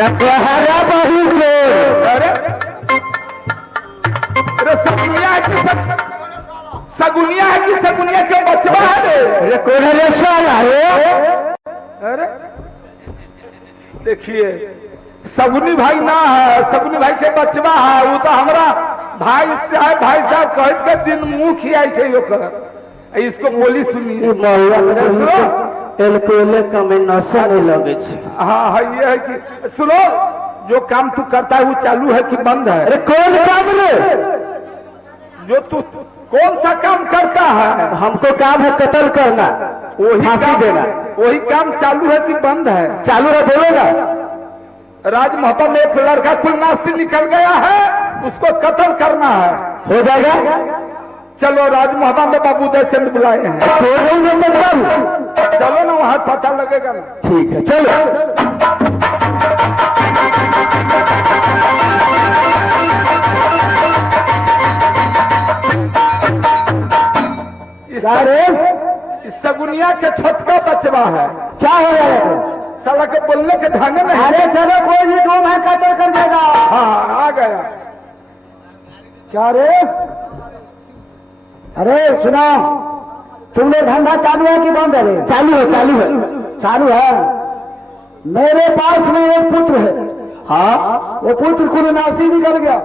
रखवारा बहुत जोर। अरे सगुनिया है कि सगुनिया है कि सगुनिया के बचवा है अरे कौन है रे साला रे? अरे देखिए सगुनी भाई ना है, सगुनी भाई के बचवा है। वो तो हमारा भाई साहब कहत के दिन मुंह खियाई छे ओकर। इसको बोली सुनिए एल्कोहल का में नशा नहीं लगे छे। हाँ हाँ ये है कि सुनो, जो काम तू करता है वो चालू है कि बंद है? अरे कौन काम रे? जो तू कौन सा काम करता है? हमको काम है कत्ल करना, फांसी देना। वही काम चालू है कि बंद है? चालू है, बोलेगा। राज मोहब्बत में एक लड़का खुलनासी निकल गया है, उसको कत्ल करना है। हो जाएगा। चलो राज मोहब्बत में बाबू दयाचंद बुलाए हैं। चलो ना वहां पता लगेगा ना। ठीक है चलो। इस सगुनिया के छोटका बचवा है। क्या हो रहा है? साला के बोलने के ढंग में। अरे चलो कोई भी डूब है कत्ल कर देगा। हाँ आ गया। क्या रे? अरे सुनो, तुमने धंधा चालू है कि बंद है? चालू है, चालू है, चालू है। मेरे पास में एक पुत्र है। हाँ, वो पुत्र खुलनासी निकल गया।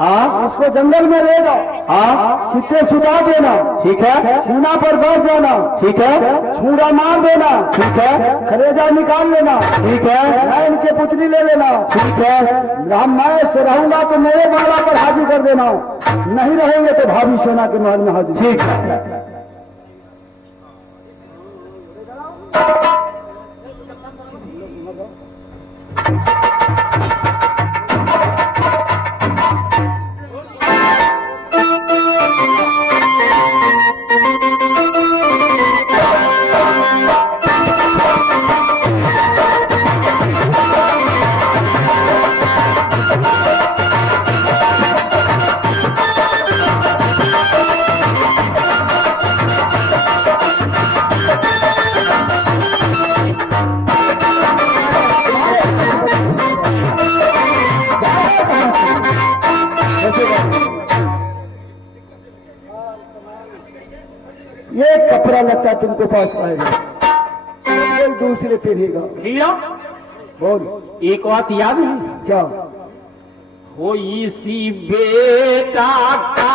हाँ, उसको जंगल में ले जाओ। हाँ, चित्ते सुता देना। ठीक है। सीना पर बैठ जाना। ठीक है। छुरा मार देना। ठीक है। कलेजा निकाल लेना। ठीक है। मैं इनके पुतली ले लेना। ठीक है। मैं से रहूंगा तो मेरे बाला पर हाजिर कर देना, नहीं रहेंगे तो भाभी सोना के महल में हाजिर। ठीक है। ये कपड़ा लगता तुमको पास पाएगा, कोई दूसरे पहनेगा। भैया बोल। एक बात याद है क्या? हो इसी बेटा का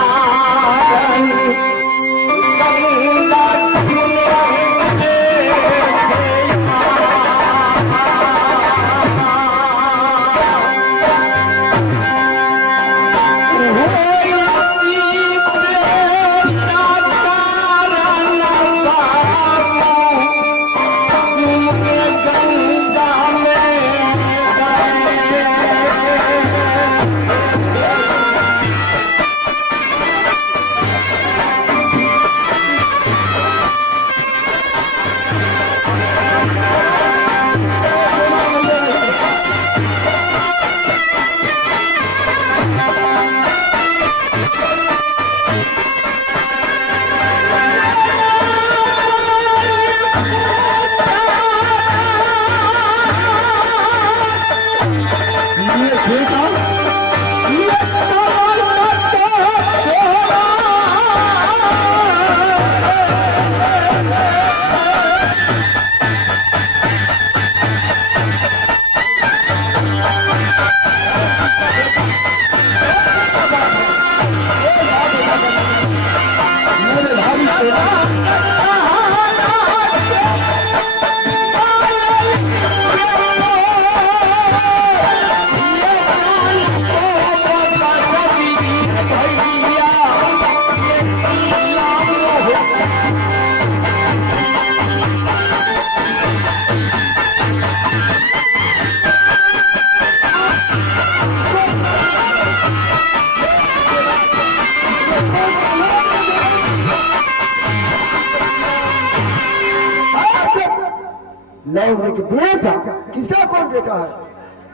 लौट बेटा, किसका कौन बेटा है?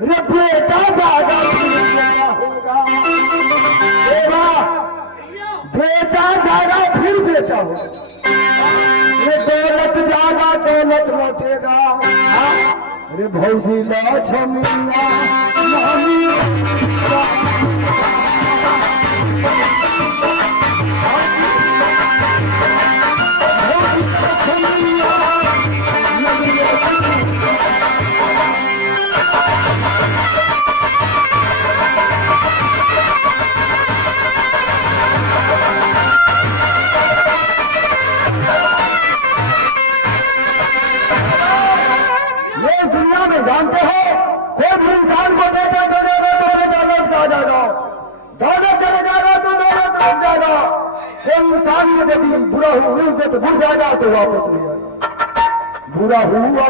अरे बेटा जागा होगा, बेटा जागा फिर बेटा होगा। ये दौलत जागा दौलत लौटेगा, अरे भौजी लक्ष्मिया नानी जानते हो कोई भी इंसान को बेटा चलेगा तो बेटा लौट का जाएगा, दौलत चले जाएगा तो दौलत लौट जाएगा। कोई इंसान में यदि बुरा हुआ तो भूल जाएगा तो वापस नहीं आएगा। बुरा हुआ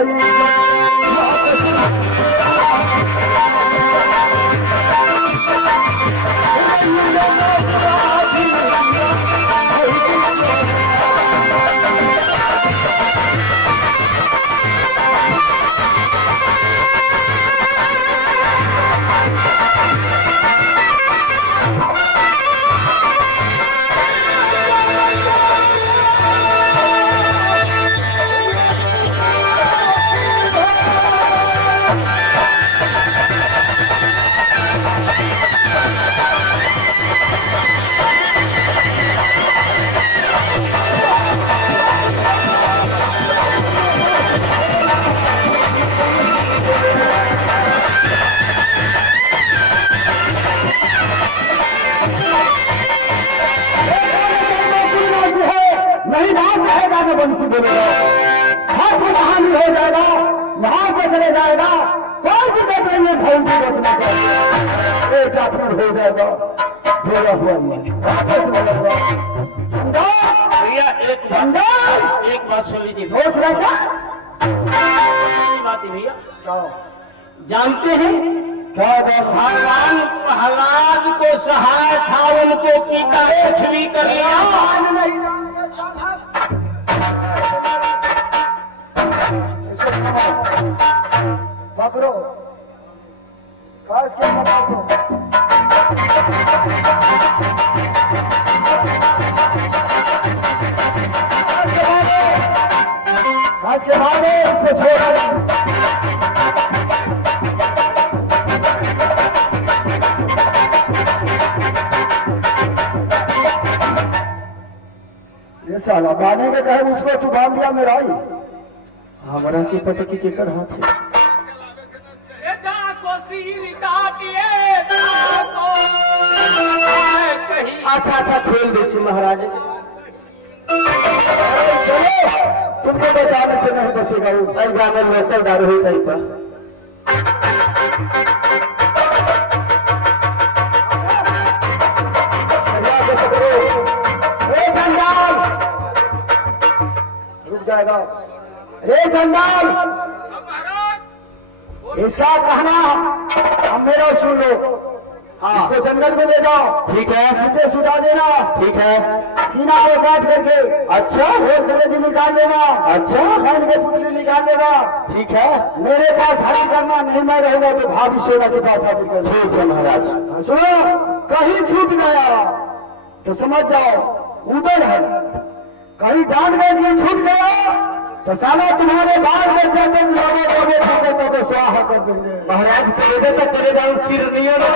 नहीं नाश रहेगा न बंसी बोलेगा, हाथ में कहानी हो जाएगा, यहाँ से चले जाएगा। कोई भी देख रही है भौजी बचना चाहिए, बेटा फिर हो जाएगा। जोड़ा हुआ वापस बोलेगा चंदा भैया एक बात सुन लीजिए। सोच रहा था बात है भैया, जानते हैं क्या भगवान प्रहलाद को सहाय था, उनको पिता कुछ भी कर लिया। पकड़ो खास के बाद इसको छोड़ ये साला बाने के कहे उसको तू बांध दिया मेरा ही हमारा की पता की केकर हाथ है। अच्छा खेल देखिए महाराज, चलो तुमको बचाने से नहीं बचेगा। वो गाने लोकल दारू हो जाएगा। रुक जाएगा रे चंदाल, इसका कहना हम मेरा सुन लो। हाँ। इसको जंगल में ले जाओ, ठीक है। सीधे सुझा देना, ठीक है। सीना को काट करके अच्छा और कलेजी निकाल लेना, अच्छा खैन के पुतली निकाल लेना, ठीक है। मेरे पास हाजिर करना, नहीं मैं रहूंगा तो भाभी सेना के पास हाजिर कर। ठीक है महाराज। सुनो कहीं छूट गया तो समझ जाओ उधर है, कहीं जान गए कि छूट गया तो साला तुम्हारे बाल बच्चा तक तो स्वाहा कर देंगे। महाराज करेगा तो करेगा, फिर नहीं होना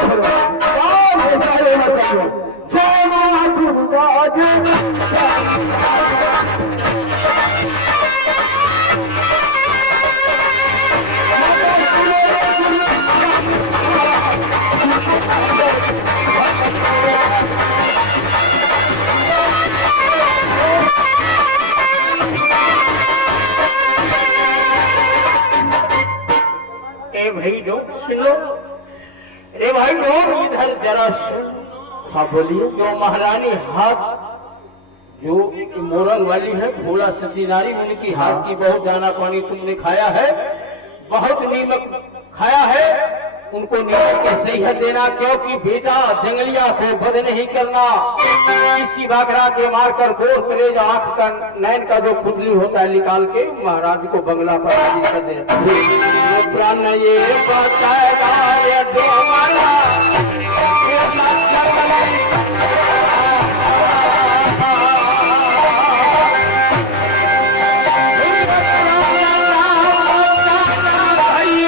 ऐसा होना चाहिए। जय मां दुर्गा भाई लोग सुनो, अरे भाई लोग इधर जरा सुन। हाँ बोलिए। जो महारानी हाथ जो मोरंग वाली है, भोला सती नारी, उनकी हाथ की बहुत दाना पानी तुमने खाया है, बहुत नीमक खाया है। उनको नीमक के सेहत देना, क्योंकि बेटा जंगलिया को बद नहीं करना। इसी बाकरा के मारकर गोर कलेजा आंख का नैन का जो पुतली होता है निकाल के महाराज को बंगला पर हाजिर कर देना। प्राण ये बताएगा ये दो माला भाई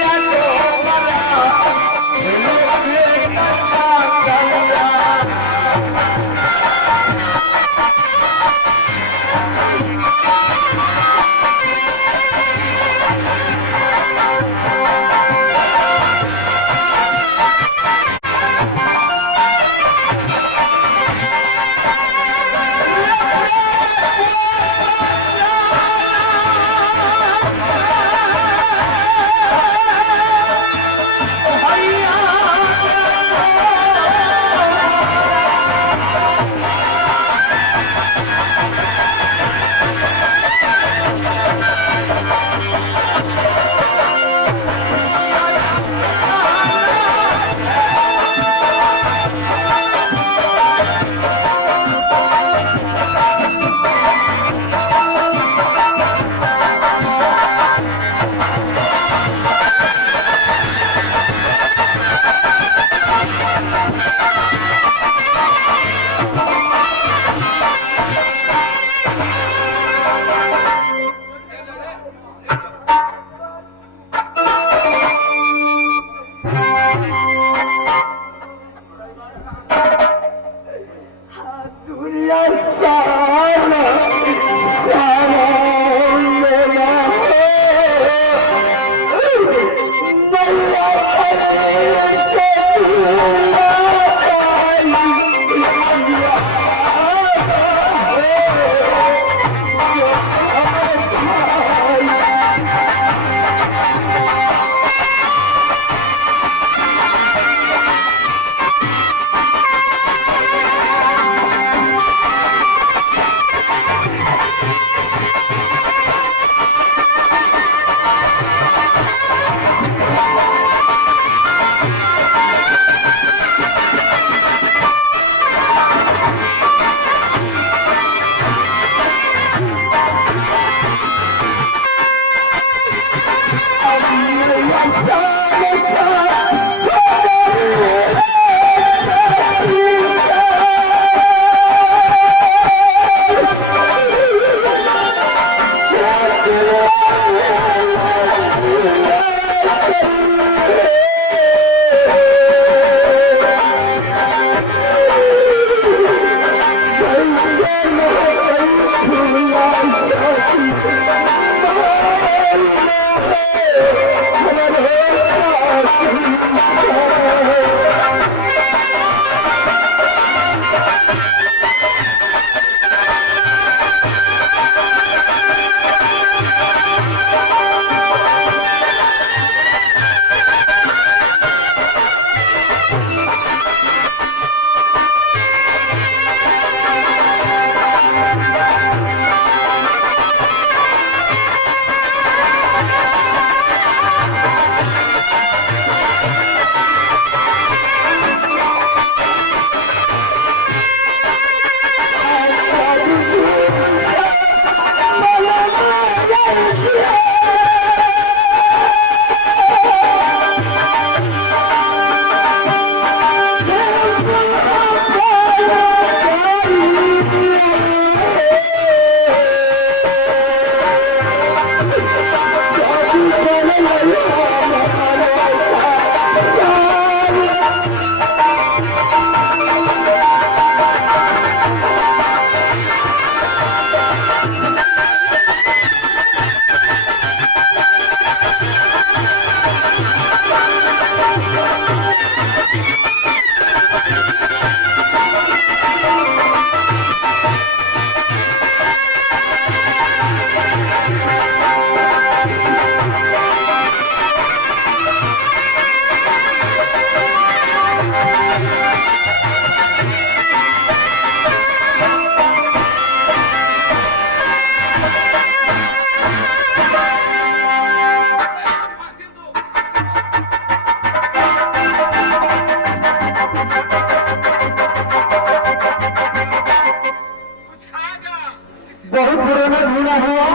बहुत पुराना धूना हुआ,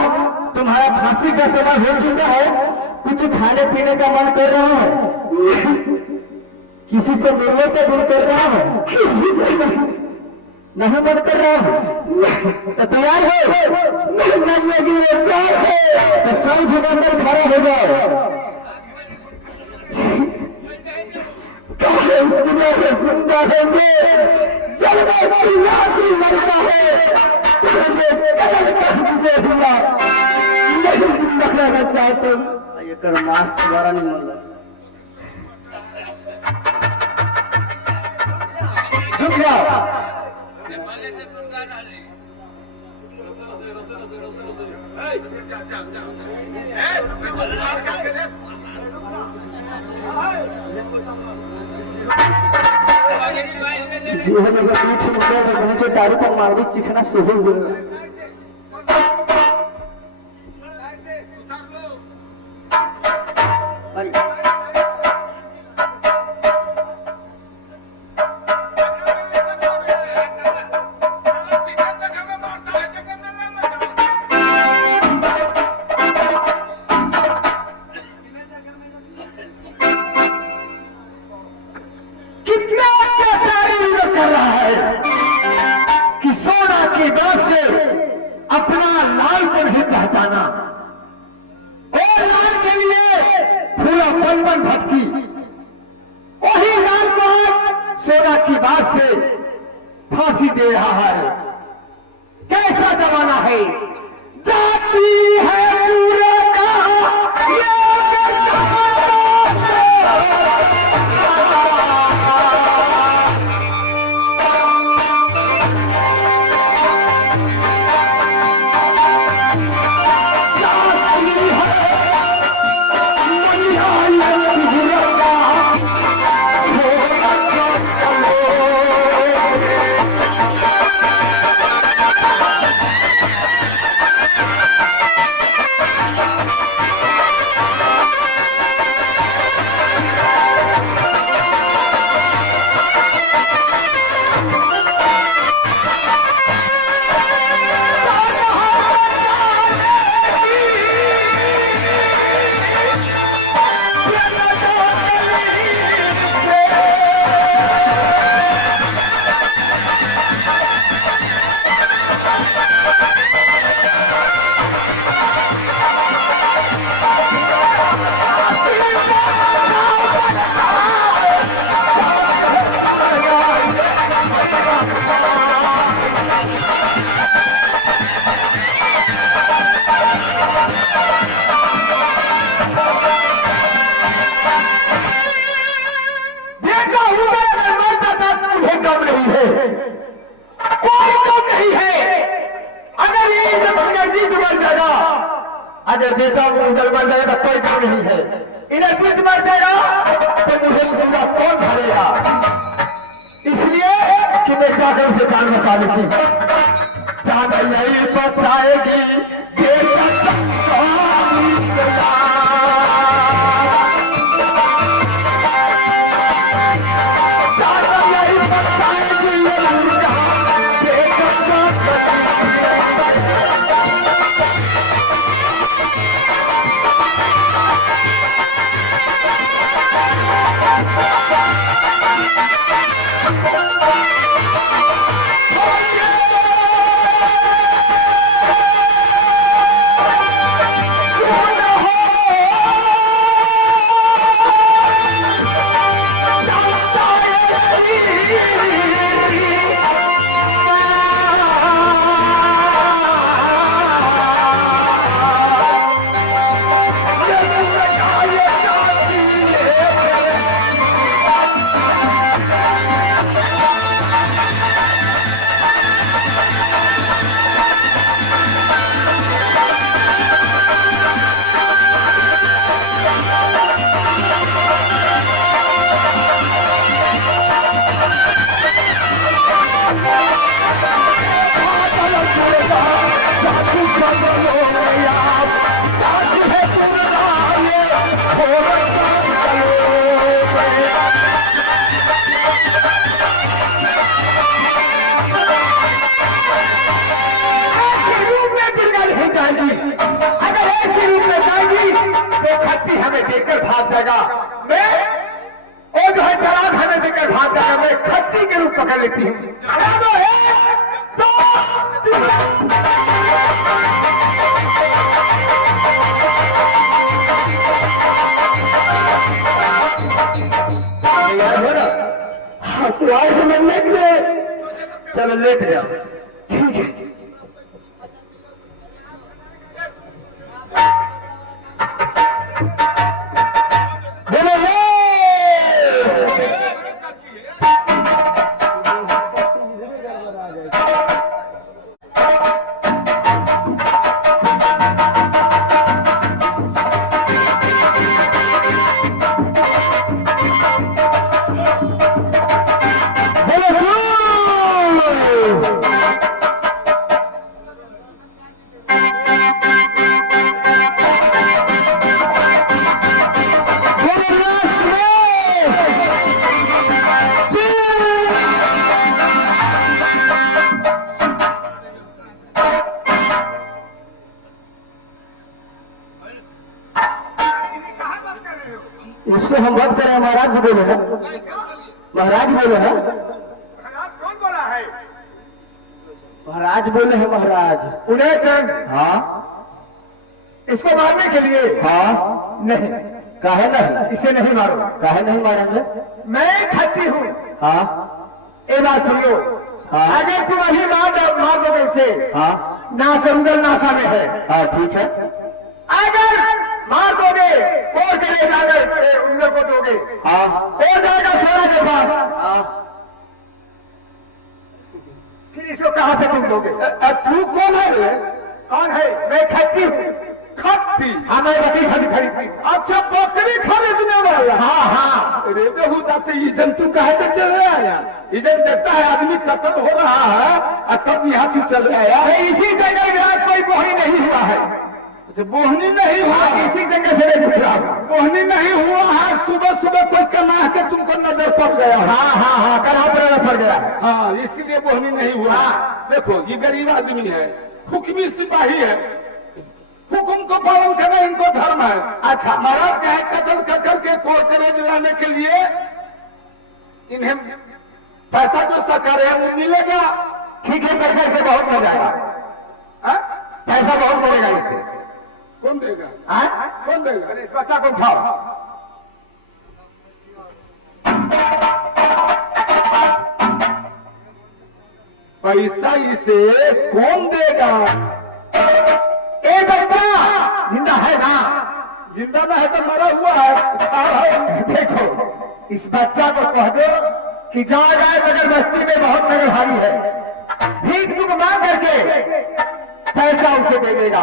तुम्हारा फांसी का समय हो चुका है, कुछ खाने पीने का मन कर रहा है, किसी से मिलने का दिल कर रहा है, किसी से नहीं मन कर रहा है, तो तैयार है तो सब अंदर खड़ा हो जाओ। इस दुनिया में जिंदा होंगे जब ही मरता है, नहीं जिंदा रहना चाहते ये कर मास दोबारा नहीं मिल रहा। झुक जाओ। जीवन अगर पीठ मुझे दारू पर मारवी चिखना शुरू हुआ। अपना लाल पर ही पहचाना और लाल के लिए पूरा बन बन भटकी, वही लाल को सोना की बात से फांसी दे रहा है। कैसा जमाना है, जाती है पूरा कोई कम नहीं है। अगर ये जीत बन जाएगा, अगर बेटा उधर बन जाएगा तो कोई कम नहीं है। इधर जीत बन जाएगा तो मुझे पूरा कौन भरेगा? इसलिए कि मैं जाकर उसे जान बचा लेती जान नहीं बचाएगी हमें देकर भाग जाएगा। मैं और जो है जलाद हमें देकर भाग जाएगा। मैं खट्टी के रूप पकड़ लेती हूँ। तो आए तो मैं लेट गए। चलो लेट गया, ठीक है। इसको हम बात करें, महाराज जी बोले हैं। महाराज बोले हैं। कौन बोला है? महाराज बोले हैं। महाराज उन्हें चंद। हाँ, इसको मारने के लिए? हाँ। नहीं। काहे नहीं? इसे नहीं मारो। काहे नहीं मारेंगे? मैं खट्टी हूँ। हाँ, ये बात सुन लो। हाँ। अगर तुम अभी मार दोगे उसे, हाँ, ना समझल नासा में है। हाँ, ठीक है। अगर मार दोगे और चले जाकर उन लोग को दोगे, हाँ, हो जाएगा सोना के पास। हाँ। फिर इसको कहाँ से तुम दोगे? तू कौन है रे? कौन है? मैं खट्टी हूँ। खट्टी? हाँ, मैं बकरी खरीदती। अच्छा, बकरी खरीदने वाला? हाँ हाँ। अरे बेहुदा, तो ये जंतु कहे तो चले आया? ये जन देखता है आदमी कत्ल हो रहा है और तब यहाँ तू चले आया? इसी जगह विराट कोई बोहनी नहीं हुआ है। अच्छा, बोहनी नहीं हुआ? इसी जगह से नहीं पूछा। बोहनी नहीं हुआ है। सुबह सुबह कोई कमा के तुमको नजर पड़ गया? हाँ हाँ हाँ, कहाँ पर नजर पड़ गया? हाँ, इसीलिए बोहनी नहीं हुआ। देखो, ये गरीब आदमी है, हुक्मी सिपाही है, हुक्म को पालन करना इनको धर्म है। अच्छा, महाराज का है कत्ल कर करके कोर्ट करेज लाने के लिए इन्हें पैसा जो सरकार है वो मिलेगा। ठीक है, पैसा इससे बहुत मिल जाएगा। पैसा बहुत मिलेगा इससे। कौन देगा? कौन देगा? अरे इस बच्चा को उठाओ। पैसा इसे कौन देगा? ए बच्चा जिंदा है ना? जिंदा ना है तो मरा हुआ है। देखो, इस बच्चा को कह दो कि जहाँ जाए नगर बस्ती में बहुत नगर भारी है, भीख तुम मांग करके पैसा उसे दे देगा।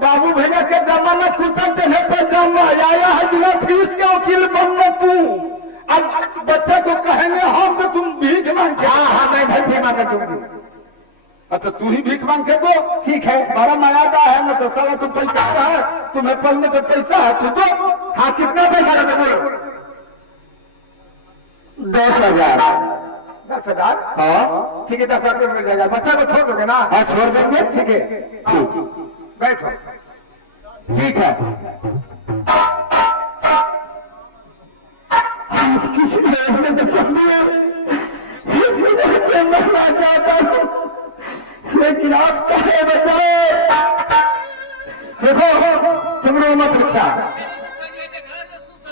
बाबू भैया के जमाना कुतब देने पर जमा आया है, बिना फीस के वकील बनना तू। अब बच्चे को कहेंगे हम तो तुम भीख मांग के। हाँ मैं घर भी मांग कर दूंगी। अच्छा तू ही भीख मांग के दो, ठीक है। बड़ा मर्यादा है ना, तो सारा तुम पैसा है, तुम्हें पढ़ने तो पैसा है तू दो। हाँ कितना पैसा लगे बोलो? 10,000। 10,000? हाँ ठीक है, 10,000 रुपये मिल जाएगा। बच्चा को छोड़ दोगे ना? हाँ छोड़ देंगे। ठीक है बैठो। ठीक है। किसी ने बचा दिया, इसलिए बच्चे मरना चाहता हूँ, लेकिन आप कहे बचाए। देखो तुम रो मत बच्चा,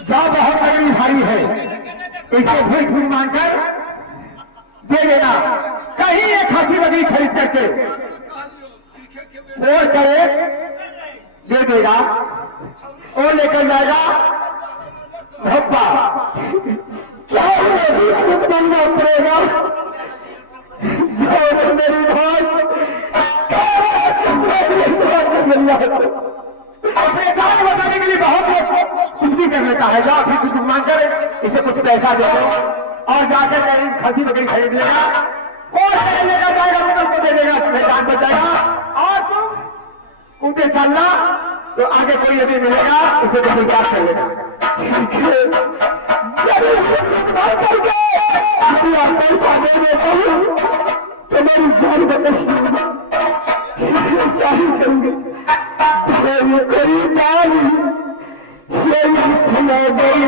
जा बहुत बड़ी भारी है, इसे भीख मांगकर दे देना। कहीं एक हंसी बगी खरीद करके और करे दे देगा, और लेकर जाएगा धब्बा। क्या भीख मांगना पड़ेगा? जो मेरी भाई अपने जान बताने के लिए बहुत लोग कुछ भी कर लेता है। जाओ फिर कुछ मांग कर इसे कुछ पैसा दे दो और जाकर कहीं खसी बकरी खरीद लेगा, और लेकर जाएगा, मतलब को दे देगा, तुम्हें जान बचाएगा। और तुम उनके चलना तो आगे कोई यदि मिलेगा उसे तो विचार कर लेगा। ठीक है, करके पैसा दे देता हूँ तुम्हारी जान बचा सारी करूंगी। मेरी जान यही सुना गई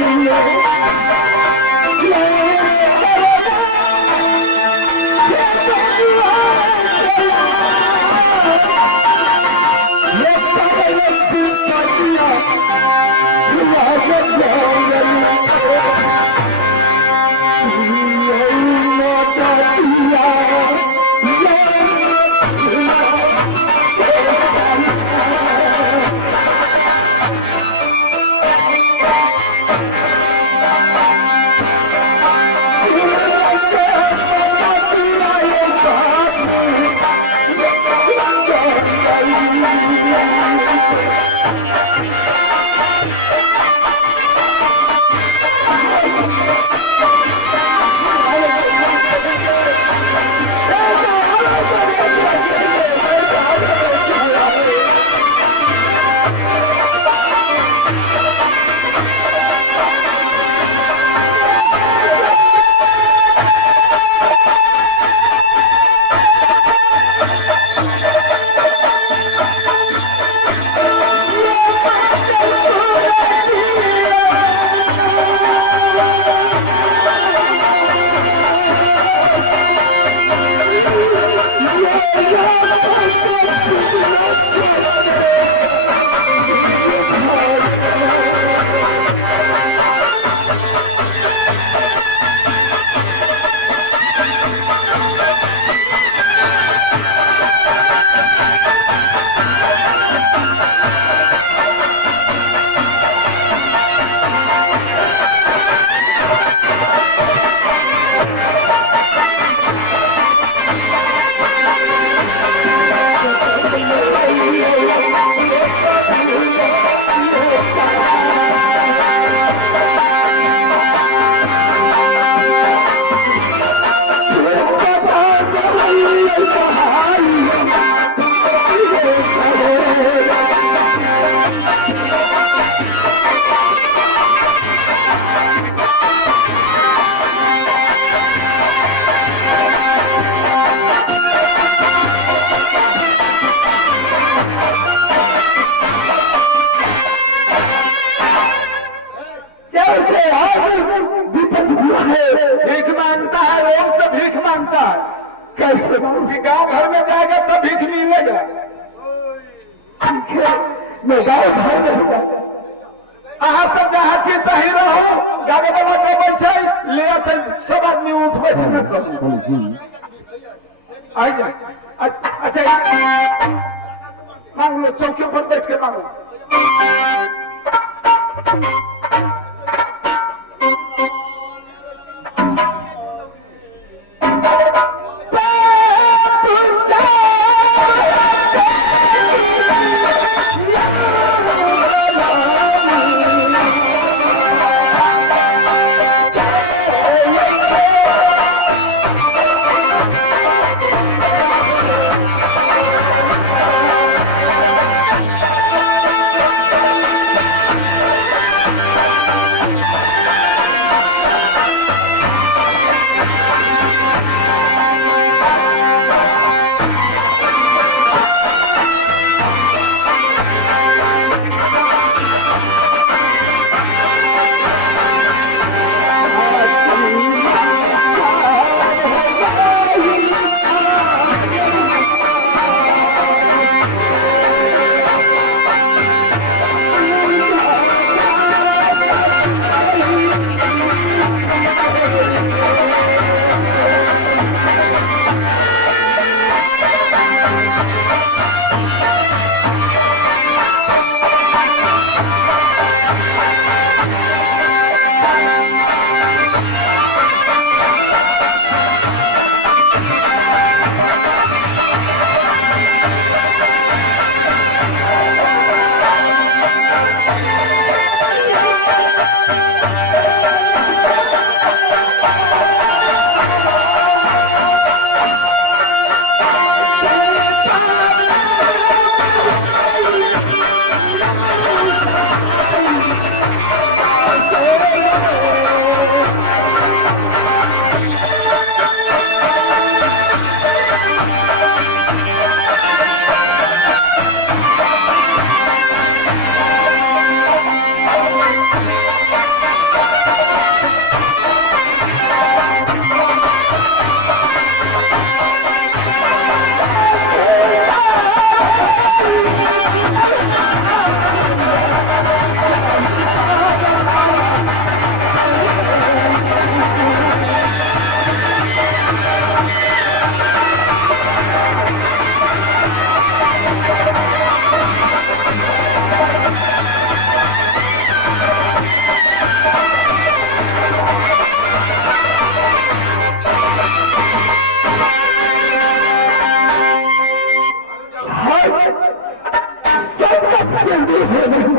भीख मांगता है, रोज से भीख मांगता है। कैसे कि गांव घर में जाएगा तो भीख मिलेगा। मैं गाँव घर में जाता अहाँ सब जहाँ छी तही रहो, गाड़ी वाला को बैठे ले आते, सब आदमी उठ बैठ न करो। आइए, अच्छा मांग लो, चौकी पर बैठ के मांगो।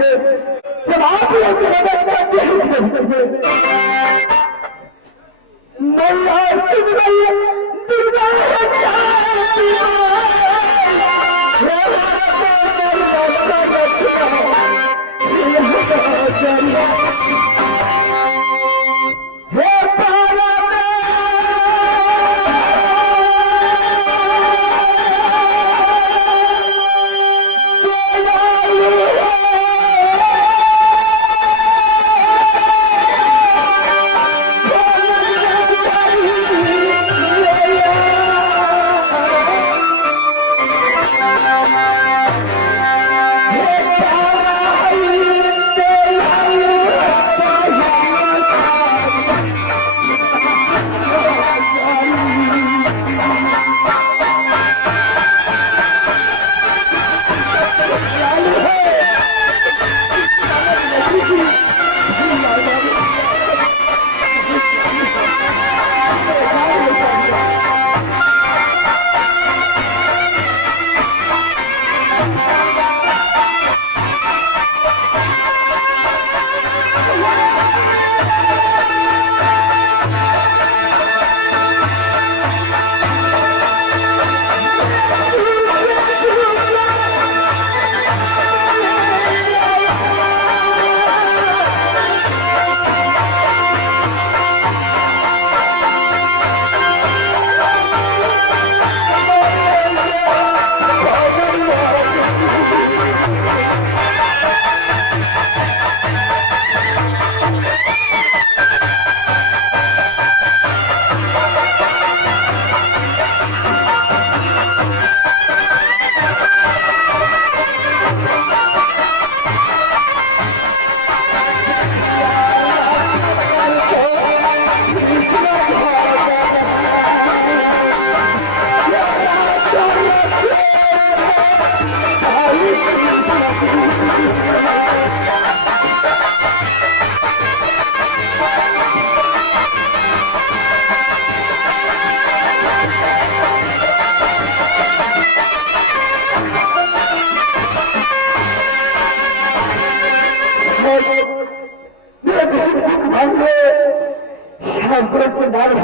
कीजिए। जब आप लोग मदद करते हैं मैया सुन रही दुर्गा